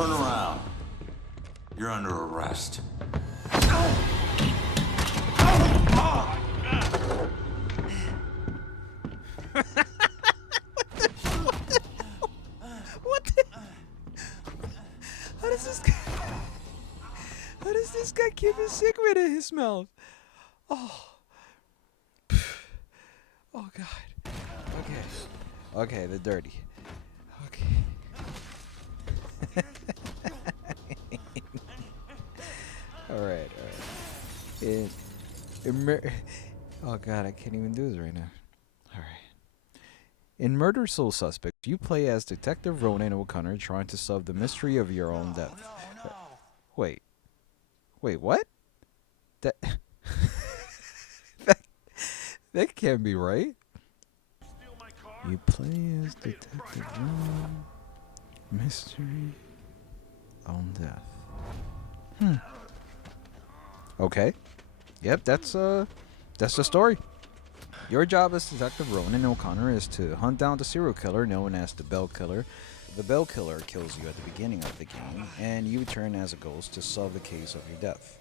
Turn around. You're under arrest. What the? How does this guy... How does this guy keep his cigarette in his mouth? Oh. Oh, God. Okay. Okay, they're dirty. Okay. Alright, alright. Oh, God, I can't even do this right now. Alright. In Murder Soul Suspect, you play as Detective Ronan O'Connor trying to solve the mystery of your own death. Wait. Wait, what? That... that can't be right. You play as Detective Ronan. Mystery on death. Okay. Yep, that's the story. Your job as Detective Ronan O'Connor is to hunt down the serial killer known as the Bell Killer. The Bell Killer kills you at the beginning of the game, and you turn as a ghost to solve the case of your death.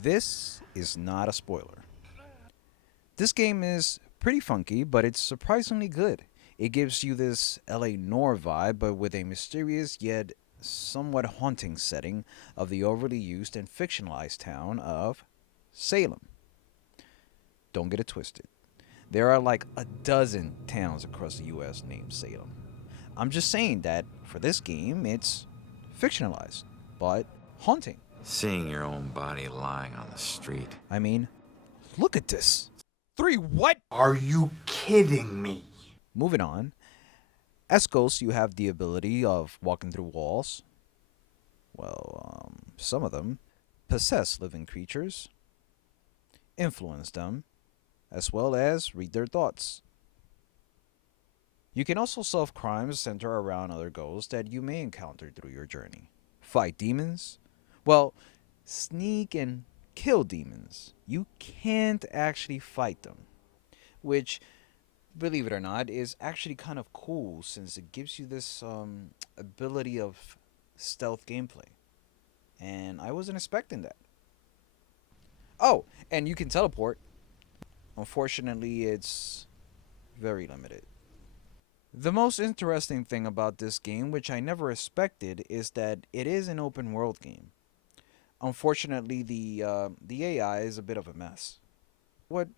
This is not a spoiler. This game is pretty funky, but it's surprisingly good. It gives you this LA Noire vibe, but with a mysterious yet somewhat haunting setting of the overly used and fictionalized town of Salem. Don't get it twisted. There are like a dozen towns across the US named Salem. I'm just saying that for this game, it's fictionalized, but haunting. Seeing your own body lying on the street. I mean, look at this. 3 what? Are you kidding me? Moving on. As ghosts, you have the ability of walking through walls. Well, some of them. Possess living creatures. Influence them. As well as read their thoughts. You can also solve crimes centered around other ghosts that you may encounter through your journey. Fight demons. Well, sneak and kill demons. You can't actually fight them. Which, believe it or not, is actually kind of cool since it gives you this ability of stealth gameplay. And I wasn't expecting that. Oh, and you can teleport. Unfortunately, it's very limited. The most interesting thing about this game, which I never expected, is that it is an open world game. Unfortunately, the AI is a bit of a mess. What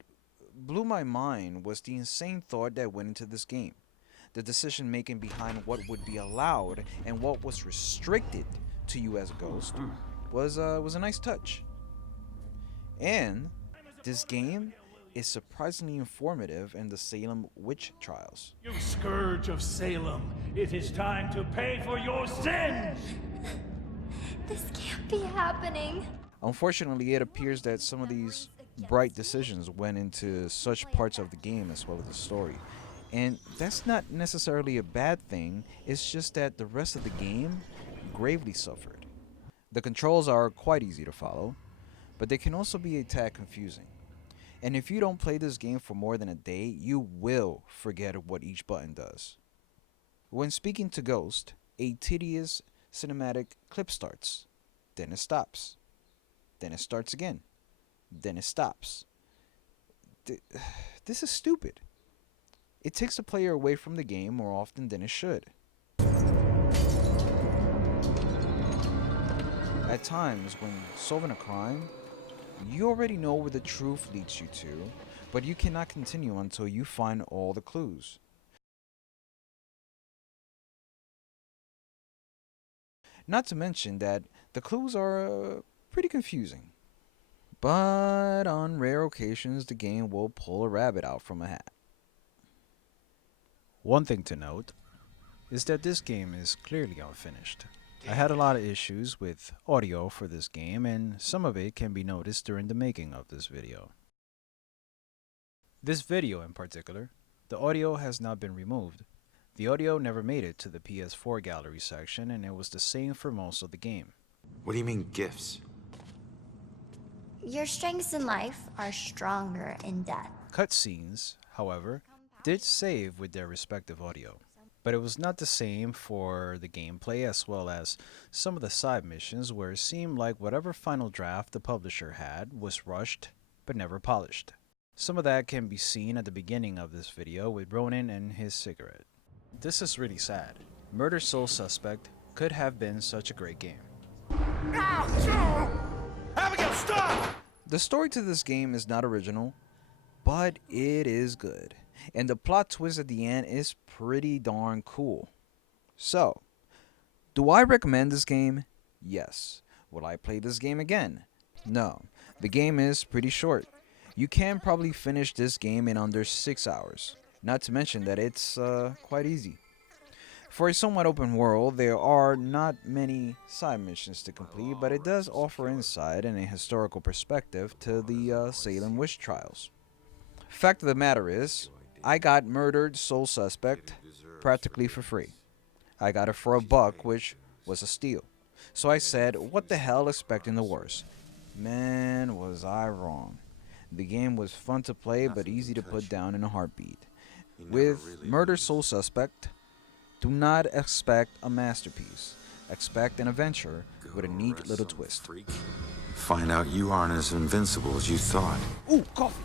blew my mind was the insane thought that went into this game. The decision making behind what would be allowed and what was restricted to you as a ghost was a nice touch. And this game is surprisingly informative in the Salem witch trials. You scourge of Salem, it is time to pay for your sins! This can't be happening. Unfortunately, it appears that some of these bright decisions went into such parts of the game as well as the story. And that's not necessarily a bad thing, it's just that the rest of the game gravely suffered. The controls are quite easy to follow, but they can also be a tad confusing. And if you don't play this game for more than a day, you will forget what each button does. When speaking to Ghost, a tedious cinematic clip starts, then it stops, then it starts again, then it stops. This is stupid. It takes the player away from the game more often than it should. At times, when solving a crime, you already know where the truth leads you to, but you cannot continue until you find all the clues. Not to mention that the clues are pretty confusing. But on rare occasions, the game will pull a rabbit out from a hat. One thing to note is that this game is clearly unfinished. I had a lot of issues with audio for this game, and some of it can be noticed during the making of this video. This video in particular, the audio has not been removed. The audio never made it to the PS4 gallery section, and it was the same for most of the game. What do you mean, gifts? Your strengths in life are stronger in death. Cutscenes, however, did save with their respective audio. But it was not the same for the gameplay as well as some of the side missions where it seemed like whatever final draft the publisher had was rushed but never polished. Some of that can be seen at the beginning of this video with Ronin and his cigarette. This is really sad. Murder Soul Suspect could have been such a great game. Abigail, stop! The story to this game is not original, but it is good. And the plot twist at the end is pretty darn cool. So, do I recommend this game? Yes. Will I play this game again? No. The game is pretty short. You can probably finish this game in under 6 hours. Not to mention that it's quite easy. For a somewhat open world, there are not many side missions to complete, but it does offer insight and a historical perspective to the Salem witch trials. Fact of the matter is, I got Murdered Soul Suspect practically for free. I got it for $1, which was a steal. So I said, what the hell, expecting the worst. Man, was I wrong. The game was fun to play, but easy to put down in a heartbeat. With Murder Soul Suspect, do not expect a masterpiece. Expect an adventure with a neat little twist. Find out you aren't as invincible as you thought. Ooh, coffee!